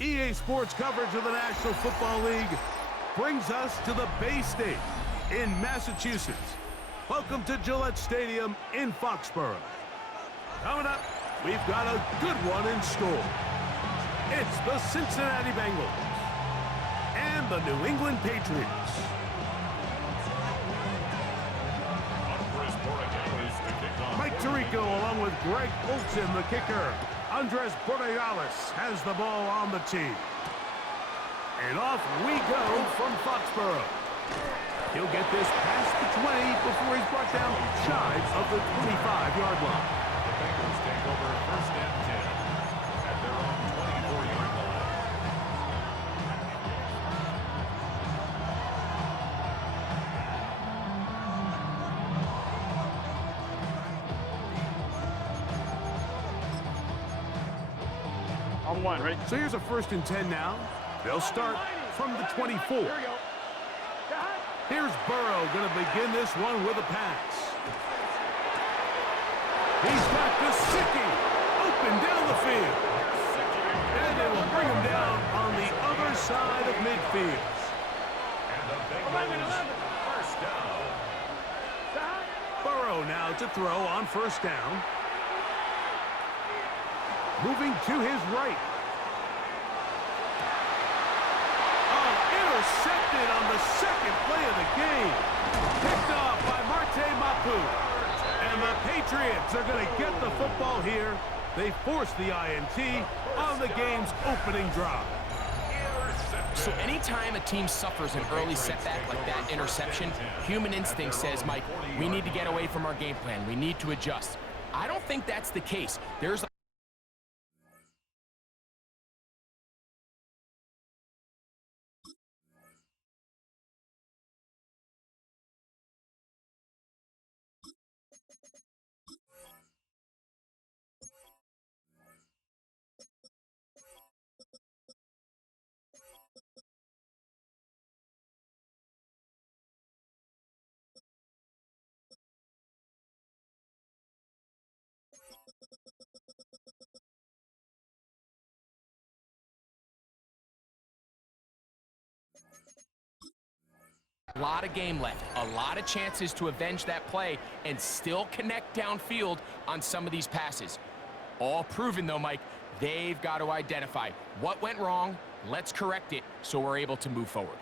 EA Sports coverage of the National Football League brings us to the Bay State in Massachusetts. Welcome to Gillette Stadium in Foxborough. Coming up, we've got a good one in store. It's the Cincinnati Bengals and the New England Patriots. Mike Tirico along with Greg Olsen, the kicker. Andres Borregales has the ball on the tee. And off we go from Foxborough. He'll get this past the 20 before he's brought down shy of the 25-yard line. The Bengals take over first and 10 at their own 24-yard line. On one, ready? So here's a first and 10 now. They'll start from the 24. Here's Burrow going to begin this one with a pass. He's got Gesicki open down the field. And they will bring him down on the other side of midfield. And the Bengals first down. Burrow now to throw on first down. Moving to his right. Intercepted on the second play of the game. Picked off by Marte Mapu. And the Patriots are going to get the football here. They force the INT on the game's opening drive. So anytime a team suffers an early setback like that interception, human instinct says, Mike, we need to get away from our game plan. We need to adjust. I don't think that's the case. There's a lot of game left, a lot of chances to avenge that play and still connect downfield on some of these passes. All proven though, Mike, they've got to identify what went wrong, let's correct it so we're able to move forward.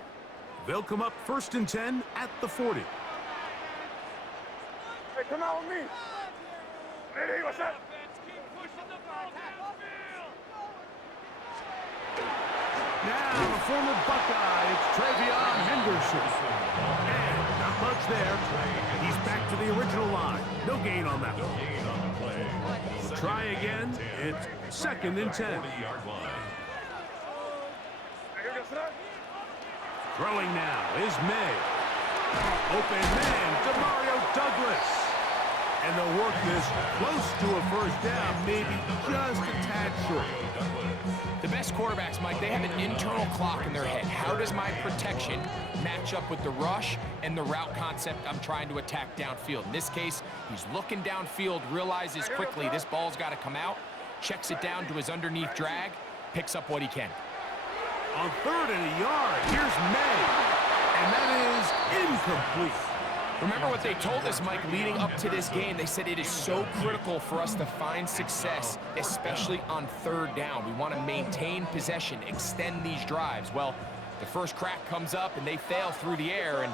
They'll come up first and 10 at the 40. Hey, come out with me. Hey, what's up? Now, the former Buckeye, it's Travion Henderson. And not much there. He's back to the original line. No gain on that one. We'll try again. It's second and 10. Throwing now is May. Open man to Mario Douglas. And they'll work this close to a first down, maybe just a tad short. The best quarterbacks, Mike, they have an internal clock in their head. How does my protection match up with the rush and the route concept I'm trying to attack downfield? In this case, he's looking downfield, realizes quickly this ball's got to come out, checks it down to his underneath drag, picks up what he can. On third and a yard, here's May. And that is incomplete. Remember what they told us, Mike, leading up to this game. They said it is so critical for us to find success, especially on third down. We want to maintain possession, extend these drives. Well, the first crack comes up and they fail through the air, and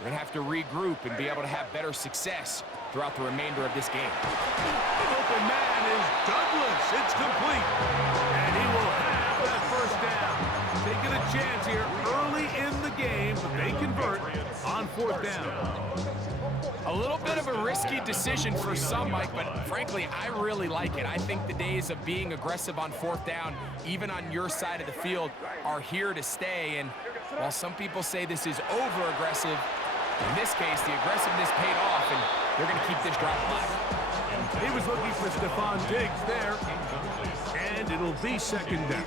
we're going to have to regroup and be able to have better success throughout the remainder of this game. The open man is Douglas. It's complete. And he will have that first down. Taking a chance here early in the game, but they convert on fourth down. A little bit of a risky decision for some, Mike, but frankly, I really like it. I think the days of being aggressive on fourth down, even on your side of the field, are here to stay. And while some people say this is over-aggressive, in this case, the aggressiveness paid off, and they're going to keep this drive alive. He was looking for Stephon Diggs there, and it'll be second down.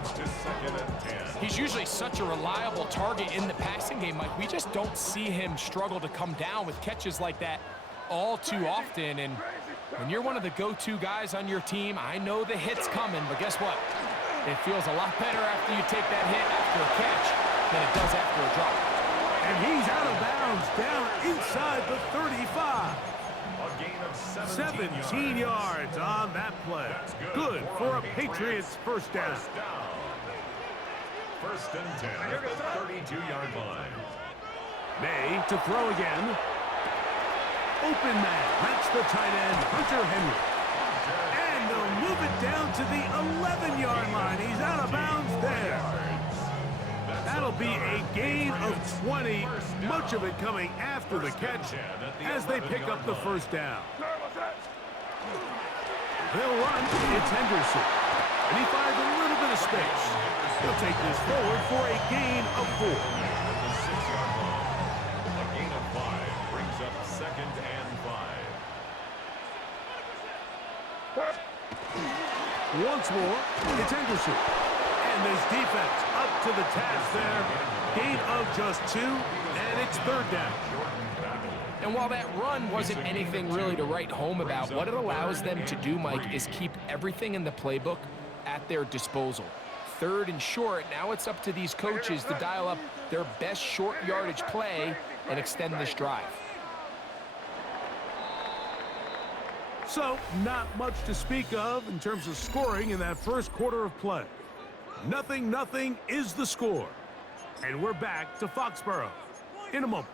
He's usually such a reliable target in the passing game, Mike. We just don't see him struggle to come down with catches like that all too often. And when you're one of the go-to guys on your team, I know the hit's coming, but guess what? It feels a lot better after you take that hit after a catch than it does after a drop. And he's out of bounds, down inside the 35. A gain of 17 yards on that play. Good for a Patriots first down. First and 10 at the 32-yard line. May to throw again. Open man. That's the tight end, Hunter Henry. And they'll move it down to the 11-yard line. He's out of bounds there. That'll be a gain of 20, much of it coming after the catch as they pick up the first down. They'll run. It's Henderson. And he finds a little bit of space. He'll take this forward for a gain of 4. A gain of 5 brings up second and 5. Once more, it's Henderson. And this defense up to the task there. Gain of just 2, and it's third down. And while that run wasn't anything really to write home about, what it allows them to do, Mike, is keep everything in the playbook at their disposal. Third and short, now it's up to these coaches to dial up their best short yardage play and extend this drive. So, not much to speak of in terms of scoring in that first quarter of play. 0-0 is the score. And we're back to Foxborough in a moment.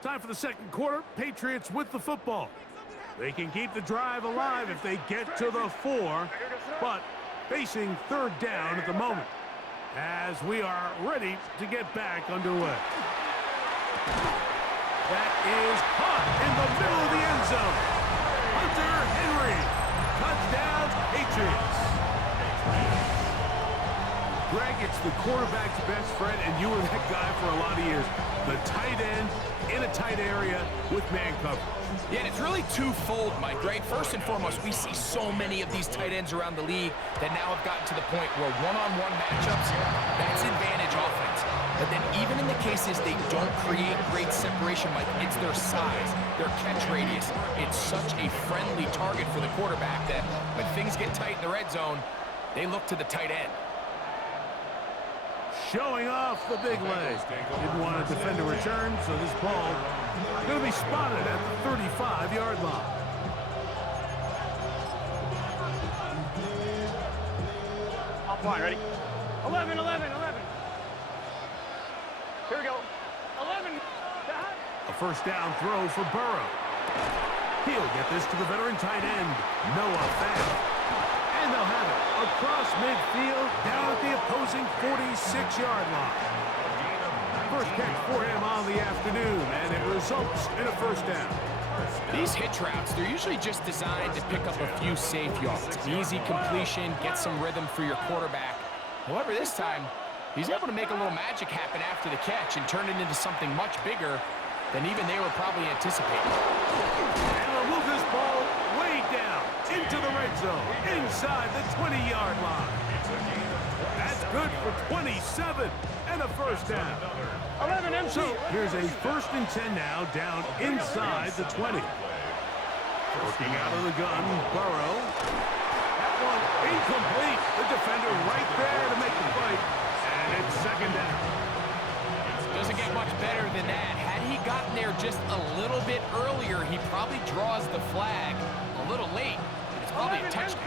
Time for the second quarter. Patriots with the football. They can keep the drive alive if they get to the 4, but facing third down at the moment as we are ready to get back underway. That is caught in the middle of the end zone. Hunter Henry. Touchdown, Patriots. Greg, it's the quarterback's best friend, and you were that guy for a lot of years. The tight end in a tight area with man coverage. Yeah, and it's really twofold, Mike, right? First and foremost, we see so many of these tight ends around the league that now have gotten to the point where one-on-one matchups, that's advantage offense. But then even in the cases they don't create great separation, Mike, it's their size, their catch radius. It's such a friendly target for the quarterback that when things get tight in the red zone, they look to the tight end. Showing off the big leg. Didn't want to defend a return, so this ball going to be spotted at the 35-yard line. Offline, ready? 11, 11, 11. Here we go. 11. A first down throw for Burrow. He'll get this to the veteran tight end, Noah Fant. And they'll have it across midfield down at the opposing 46-yard line. First catch for him on the afternoon, and it results in a first down. These hitch routes, they're usually just designed to pick up a few safe yards. An easy completion, get some rhythm for your quarterback. However, this time, he's able to make a little magic happen after the catch and turn it into something much bigger than even they were probably anticipating. And they'll move this ball way down into the red zone, inside the 20-yard line. That's good for 27 and a first down. 11 MC. So here's a first and 10 now, down inside the 20. Working out of the gun, Burrow. That one incomplete. The defender right there to make the play. And it's second down. Doesn't get much better than that. Had he gotten there just a little bit earlier, he probably draws the flag a little late. It's probably a touchdown.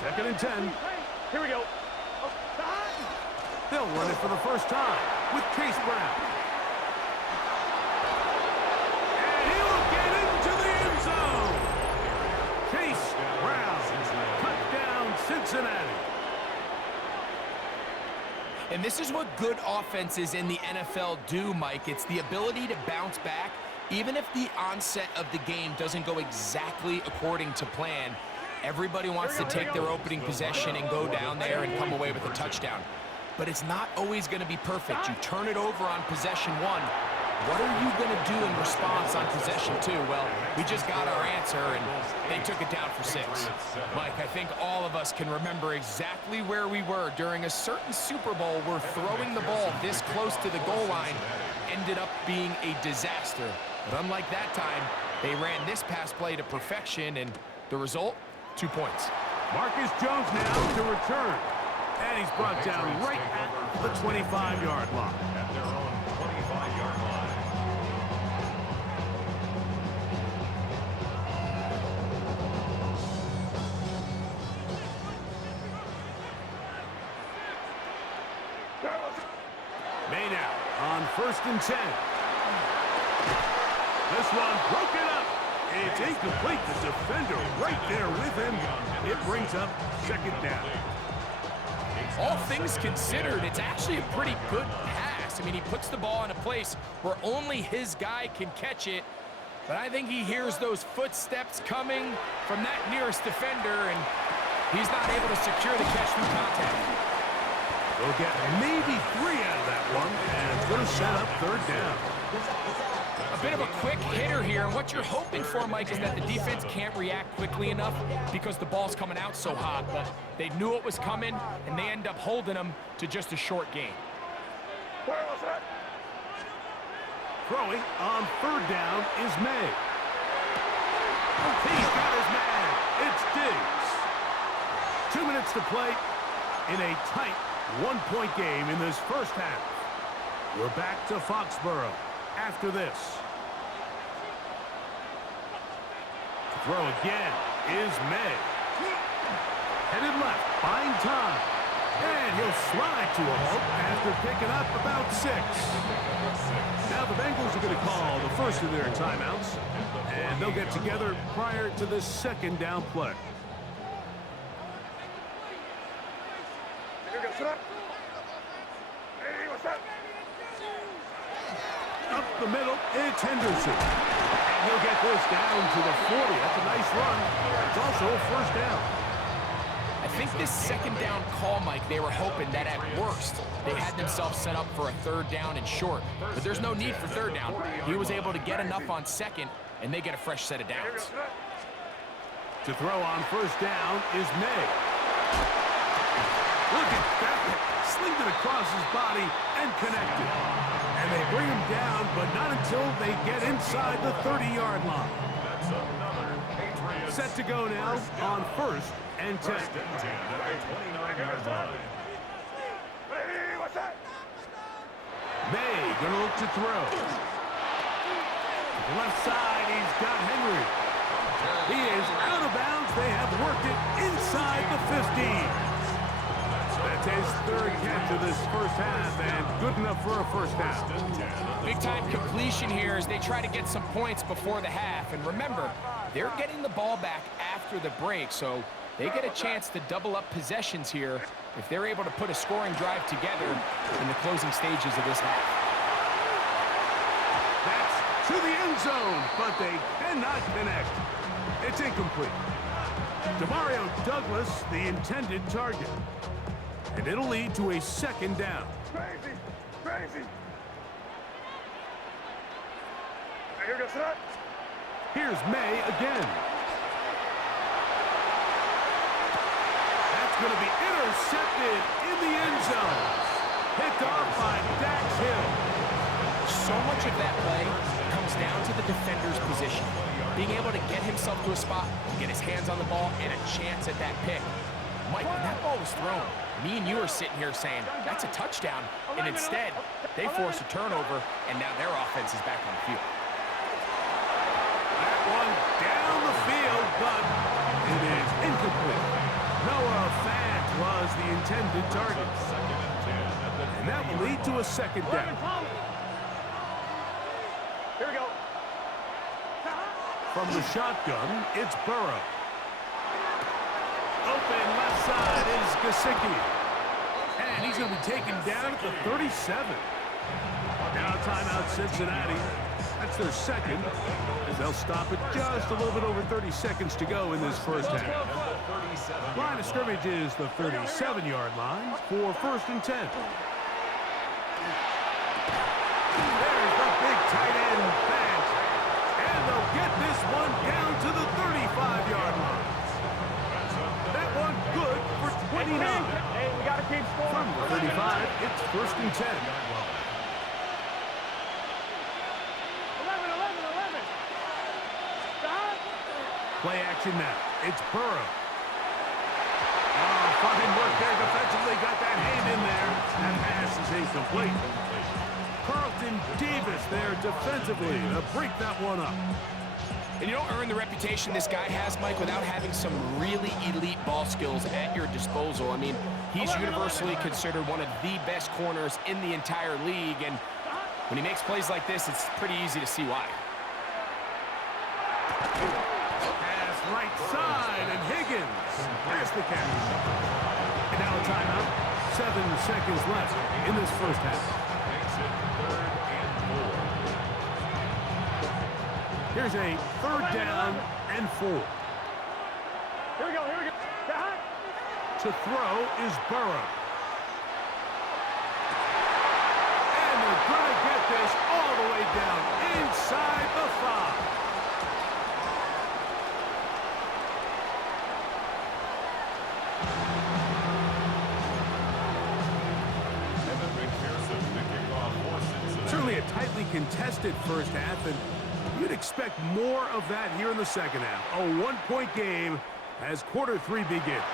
Second and 10. Here we go. They'll run it for the first time with Chase Brown. And he'll get into the end zone. Chase Brown. Touchdown, Cincinnati. And this is what good offenses in the NFL do, Mike. It's the ability to bounce back, even if the onset of the game doesn't go exactly according to plan. Everybody wants to take their opening possession and go down there and come away with a touchdown. But it's not always going to be perfect. You turn it over on possession 1. What are you going to do in response on possession 2? Well, we just got our answer, and they took it down for 6. Mike, I think all of us can remember exactly where we were during a certain Super Bowl where throwing the ball this close to the goal line ended up being a disaster. But unlike that time, they ran this pass play to perfection, and the result, 2 points. Marcus Jones now to return. And he's brought down right at the 25-yard line. At their own 25-yard line. May now on 1st and 10. This one broken up. It's incomplete. The defender right there with him. It brings up 2nd down. All things considered, it's actually a pretty good pass. I mean, he puts the ball in a place where only his guy can catch it. But I think he hears those footsteps coming from that nearest defender, and he's not able to secure the catch through contact. They'll get maybe 3 out of that one, and it's going to set up 3rd down. A bit of a quick hitter here, and what you're hoping for, Mike, is that the defense can't react quickly enough because the ball's coming out so hot, but they knew it was coming, and they end up holding them to just a short gain. Throwing on 3rd down is May. He's got his man. It's Diggs. 2 minutes to play in a tight 1-point game in this first half. We're back to Foxborough after this. Throw again is May. Headed left, buying time. And he'll slide to a halt after picking up about 6. Now the Bengals are going to call the first of their timeouts, and they'll get together prior to the 2nd down play. Up the middle, it's Henderson. And he'll get this down to the 40. That's a nice run. It's also a 1st down. I think this 2nd down call, Mike, they were hoping that at worst they had themselves set up for a 3rd down and short. But there's no need for 3rd down. He was able to get enough on 2nd, and they get a fresh set of downs. To throw on 1st down is May. Look at that. Slinged it across his body and connected. And they bring him down, but not until they get inside the 30-yard line. Set to go now on 1st and 10. May gonna look to throw. To the left side, he's got Henry. He is out of bounds. They have worked it inside the 15. That's his 3rd catch of this first half, and good enough for a 1st down. Big-time completion here as they try to get some points before the half. And remember, they're getting the ball back after the break, so they get a chance to double up possessions here if they're able to put a scoring drive together in the closing stages of this half. That's to the end zone, but they cannot connect. It's incomplete. Demario Douglas, the intended target. And it'll lead to a 2nd down. Crazy. Here's May again. That's going to be intercepted in the end zone. Picked off by Dax Hill. So much of that play comes down to the defender's position. Being able to get himself to a spot, get his hands on the ball, and a chance at that pick. Mike, when that ball was thrown, me and you are sitting here saying, that's a touchdown, and instead, they force a turnover, and now their offense is back on the field. That one down the field, but it is incomplete. Noah Fant was the intended target. And that will lead to a 2nd down. Here we go. From the shotgun, it's Burrow. Open left side is Gesicki. And he's going to be taken down at the 37. Now timeout Cincinnati. That's their 2nd, as they'll stop it just a little bit over 30 seconds to go in this first half. Line of scrimmage is the 37-yard line for 1st and 10. There's the big tight end Fant. And they'll get this one down to the 35-yard line. That one good for 29. Hey, we got to keep scoring. From the 35, it's 1st and 10. 11. Play action now. It's Burrow. Fine work there defensively. Got that hand in there. That pass is incomplete. Carlton Davis there defensively to break that one up. And you don't earn the reputation this guy has, Mike, without having some really elite ball skills at your disposal. I mean, he's universally considered one of the best corners in the entire league, and when he makes plays like this, it's pretty easy to see why. Pass right side, and Higgins has the catch. And now a timeout. 7 seconds left in this first half. Makes it 3rd and 4. Here's a 3rd down and 4. Here we go, here we go. To throw is Burrow. And they're going to get this all the way down inside the 5. Certainly a tightly contested first half, and you'd expect more of that here in the second half. A 1-point game as quarter 3 begins.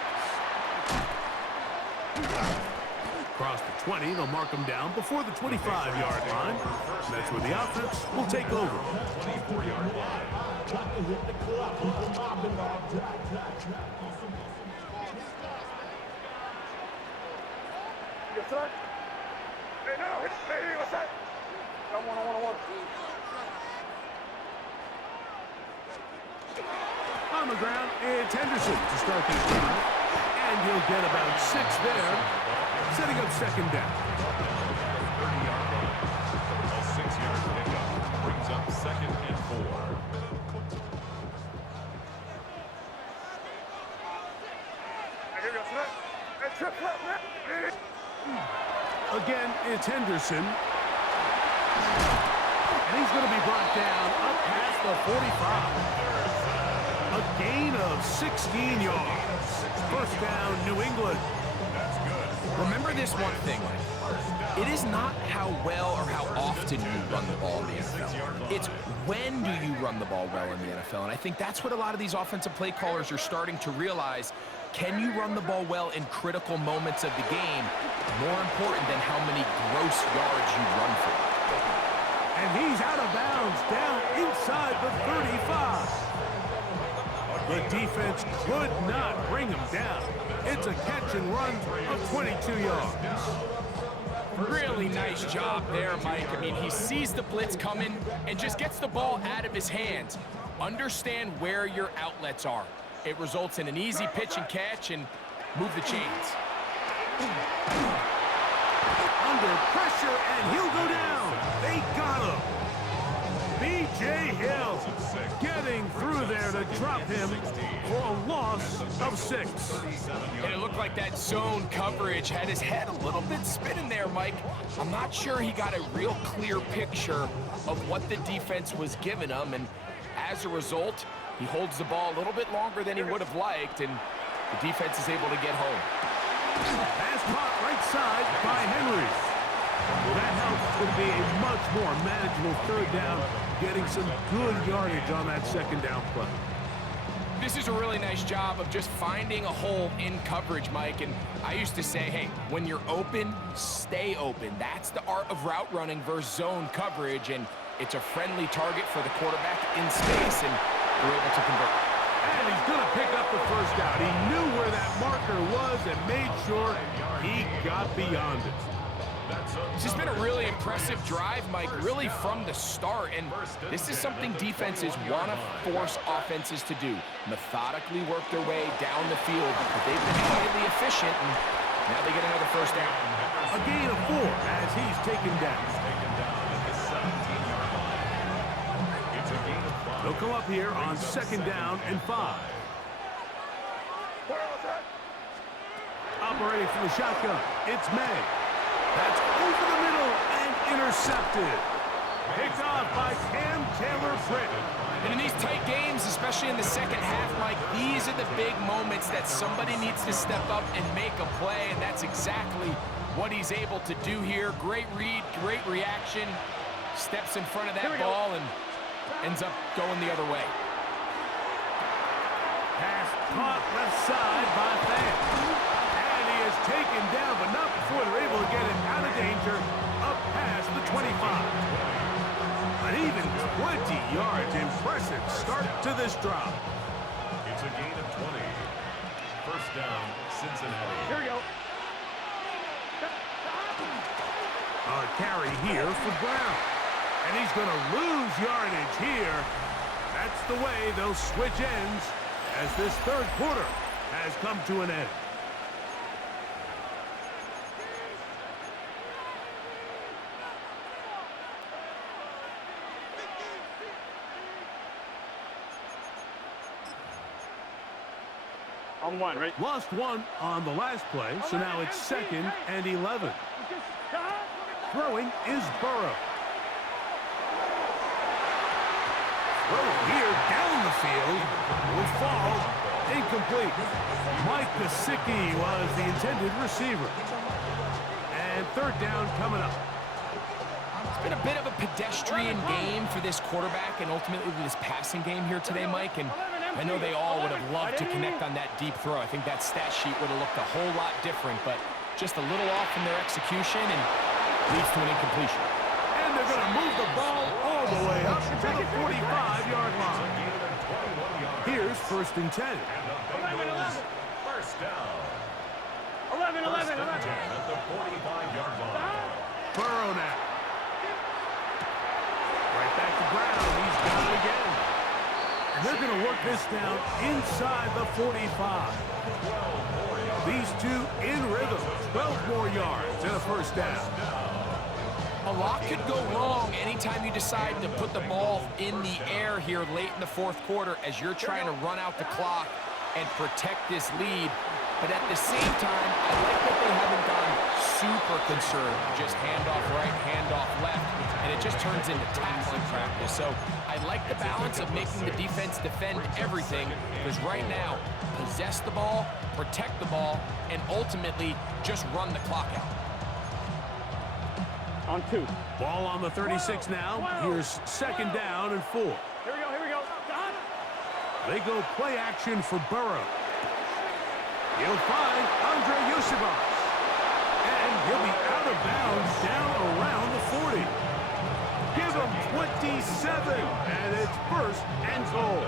Across the 20, they'll mark them down before the 25-yard line. And that's where the offense will take over. 24-yard line. Yes, sir. Hey, no, hey, what's that? I want. On the ground, it's Henderson to start this drive. And he'll get about 6 there, setting up 2nd down. 30-yard line. A 6-yard pickup brings up 2nd and 4. Here we go, sir. Hey, trip left, man. Again, it's Henderson. And he's going to be brought down up past the 45. A gain of 16 yards. 1st down, New England. Remember this one thing, Mike. It is not how well or how often you run the ball in the NFL. It's when do you run the ball well in the NFL. And I think that's what a lot of these offensive play callers are starting to realize. Can you run the ball well in critical moments of the game? More important than how many gross yards you run for. And he's out of bounds, down inside the 35. The defense could not bring him down. It's a catch and run of 22 yards. Really nice job there, Mike. I mean, he sees the blitz coming and just gets the ball out of his hands. Understand where your outlets are. It results in an easy pitch and catch and move the chains. Under pressure, and he'll go down. They got him. B.J. Hill getting through there to drop him for a loss of 6. And it looked like that zone coverage had his head a little bit spinning there, Mike. I'm not sure he got a real clear picture of what the defense was giving him, and as a result, he holds the ball a little bit longer than he would have liked, and the defense is able to get home. Pass caught right side by Henry. That helps to be a much more manageable 3rd down, getting some good yardage on that 2nd down play. This is a really nice job of just finding a hole in coverage, Mike. And I used to say, hey, when you're open, stay open. That's the art of route running versus zone coverage, and it's a friendly target for the quarterback in space, and they're able to convert. And he's going to pick up the 1st down. He knew where that marker was and made sure he got beyond it. It's just been a really impressive drive, Mike, really from the start. And this is something defenses want to force offenses to do. Methodically work their way down the field. But they've been highly efficient, and now they get another 1st down. A gain of 4 as he's taken down. They'll come up here on 2nd down and 5. Operating from the shotgun, it's May. That's over the middle and intercepted. Picked off by Cam Taylor-Britt. And in these tight games, especially in the second half, Mike, these are the big moments that somebody needs to step up and make a play, and that's exactly what he's able to do here. Great read, great reaction. Steps in front of that ball and ends up going the other way. Pass caught left side by Fan. to this drive. It's a gain of 20. First down, Cincinnati. Here we go. A carry here for Brown. And he's going to lose yardage here. That's the way they'll switch ends as this third quarter has come to an end. On one, right? Lost one on the last play, so now it's 2nd and 11. Throwing is Burrow. Throw here down the field will fall incomplete. Mike Gesicki was the intended receiver. And third down coming up. It's been a bit of a pedestrian game for this quarterback and ultimately this passing game here today, Mike. And I know they all would have loved to connect on that deep throw. I think that stat sheet would have looked a whole lot different, but just a little off from their execution and leads to an incompletion. And they're going to move the ball all the way up to the 45-yard line. Here's 1st and 10. First down. 11. At the 45-yard line. Burrow now. Right back to Brown. He's got it again. And they're going to work this down inside the 45. These two in rhythm. 12 more yards and a first down. A lot could go wrong anytime you decide to put the ball in the air here late in the fourth quarter as you're trying to run out the clock and protect this lead. But at the same time, I like that they haven't gone super concerned. Just handoff right, handoff left, and it just turns into tackling practice. So I like the balance of making the defense defend everything because right now, possess the ball, protect the ball, and ultimately just run the clock out. On 2. Ball on the 36 now. Here's 2nd down and 4. Here we go. They go play action for Burrow. He'll find Andre Yosibas. And he'll be out of bounds down around the 40. Give him 27, and it's 1st and goal.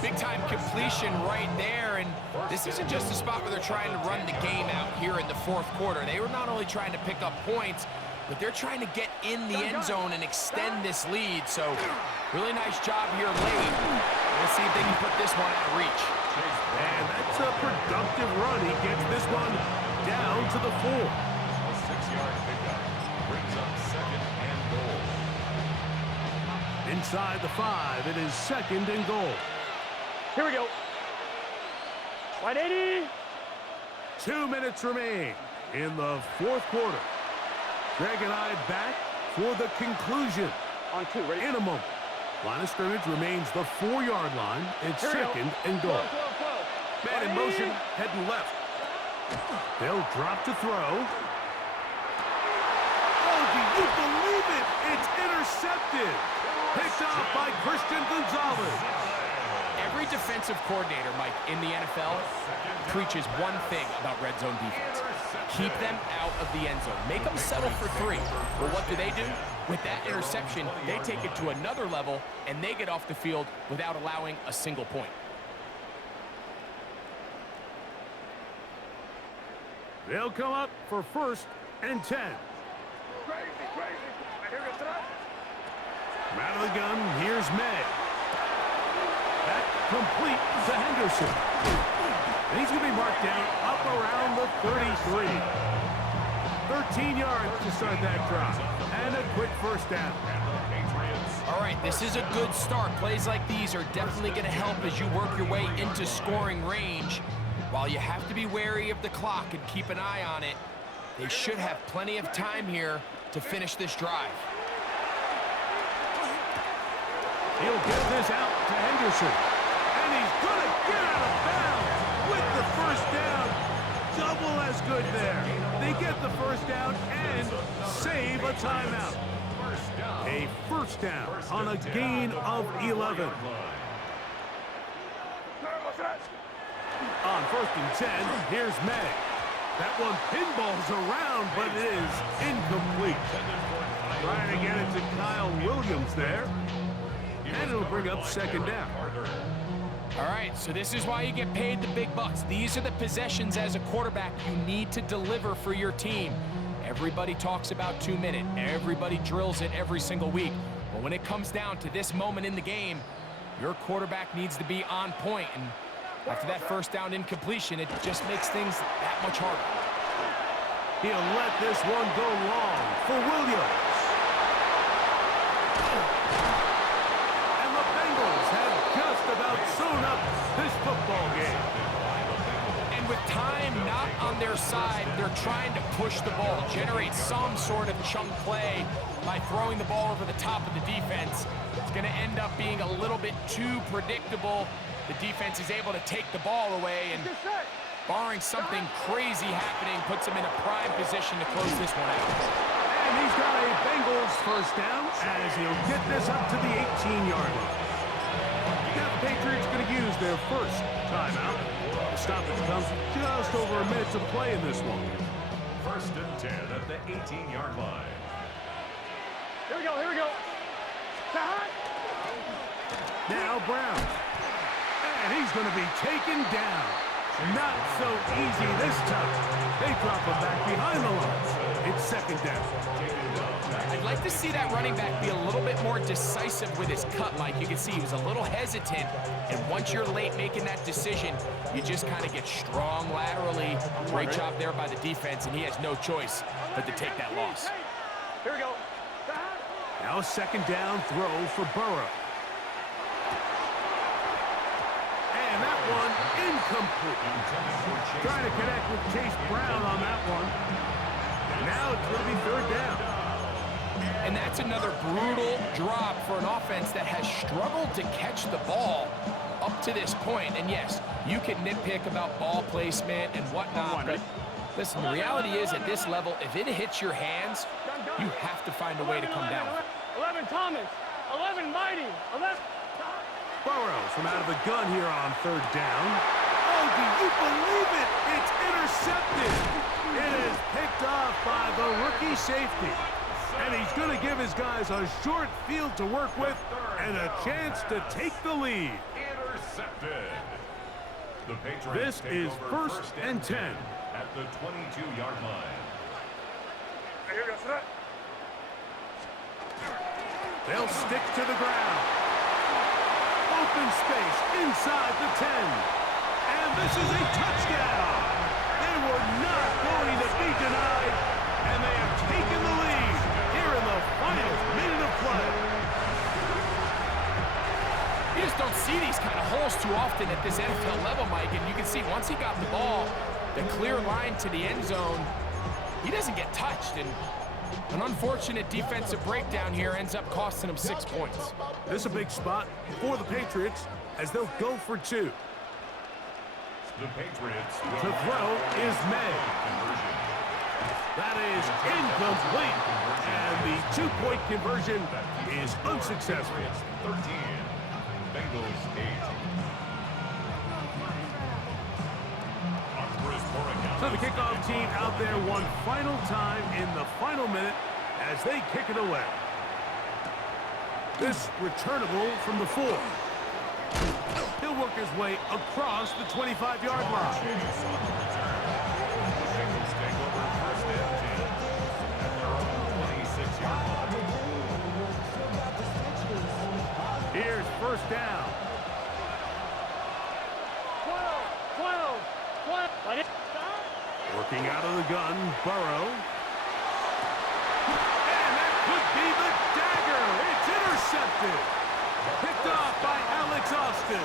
Big-time completion right there, and this isn't just a spot where they're trying to run the game out here in the fourth quarter. They were not only trying to pick up points, but they're trying to get in the end zone and extend this lead. So really nice job here late. Let's see if they can put this one out of reach. And that's a productive run. He gets this one down to the 4. A 6-yard pickup brings up 2nd and goal. Inside the 5, it is 2nd and goal. Here we go. Wide 80. 2 minutes remain in the fourth quarter. Greg and I back for the conclusion. On 2, ready? In a moment. Line of scrimmage remains the 4-yard line. It's 2nd and goal. Man in motion, heading left. They'll drop to throw. Oh, do you believe it? It's intercepted. Picked off by Christian Gonzalez. Every defensive coordinator, Mike, in the NFL preaches one thing about red zone defense. Keep them out of the end zone. Make them settle for 3. Well, what do? With that interception, they take it to another level, and they get off the field without allowing a single point. They'll come up for 1st and 10. From out of the gun, here's May. That complete to Henderson. And he's going to be marked down up around the 33. 13 yards to start that drive. And a quick first down. All right, this is a good start. Plays like these are definitely going to help as you work your way into scoring range. While you have to be wary of the clock and keep an eye on it, they should have plenty of time here to finish this drive. He'll get this out to Henderson. And he's going to get out of bounds with the first down. Double as good there. They get the first down and save a timeout. A first down on a gain of 11. On 1st and 10, here's May. That one pinballs around, but it is incomplete. Trying to get it to Kyle Williams there. And it'll bring up second down. All right, so this is why you get paid the big bucks. These are the possessions as a quarterback you need to deliver for your team. Everybody talks about 2 minute. Everybody drills it every single week. But when it comes down to this moment in the game, your quarterback needs to be on point. And after that first down incompletion, it just makes things that much harder. He'll let this one go long for Williams. And the Bengals have just about sewn up this football game. And with time not on their side, they're trying to push the ball, generate some sort of chunk play by throwing the ball over the top of the defense. It's going to end up being a little bit too predictable. The defense is able to take the ball away, and barring something crazy happening, puts them in a prime position to close this one out. And he's got a Bengals first down as he'll get this up to the 18-yard line. Now the Patriots going to use their first timeout. The stoppage comes with just over a minute to play in this one. First and 10 at the 18-yard line. Here we go, here we go. Now Brown. And he's going to be taken down. Not so easy this time. They drop him back behind the line. It's second down. I'd like to see that running back be a little bit more decisive with his cut, Mike. You can see he was a little hesitant, and once you're late making that decision, you just kind of get strong laterally. Great job there by the defense, and he has no choice but to take that loss. Here we go. Now a second down throw for Burrow. And that one incomplete. Trying to connect with Chase Brown on that one. Now it's going to be third down. And that's another brutal drop for an offense that has struggled to catch the ball up to this point. And yes, you can nitpick about ball placement and whatnot, but listen, the reality is at this level, if it hits your hands, you have to find a way to come down. 11 Thomas, 11 Mighty, 11. Burrow from out of the gun here on third down. Oh, do you believe it? It's intercepted. It is picked off by the rookie safety. And he's going to give his guys a short field to work with and a chance to take the lead. Intercepted. The Patriots This is first and 10. At the 22-yard line. Here we go, set. They'll stick to the ground. Open space inside the 10. And this is a touchdown. They were not going to be denied. And they have taken the lead here in the final minute of play. You just don't see these kind of holes too often at this NFL level, Mike. And you can see once he got the ball, the clear line to the end zone, he doesn't get touched. And an unfortunate defensive breakdown here ends up costing him 6 points. This is a big spot for the Patriots as they'll go for two. The Patriots To throw is May. That is incomplete. And the two-point conversion is unsuccessful. 13. Bengals 8. So the kickoff team out there one final time in the final minute as they kick it away. This returnable from the 4. He'll work his way across the 25-yard line. Here's first down. 12. Working out of the gun, Burrow. And that could be the dagger. It's intercepted. Picked off by Alex Austin.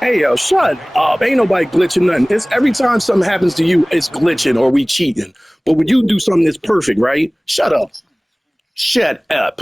Hey, yo, shut up. Ain't nobody glitching nothing. It's every time something happens to you, it's glitching or we cheating. But when you do something that's perfect, right? Shut up. Shut up.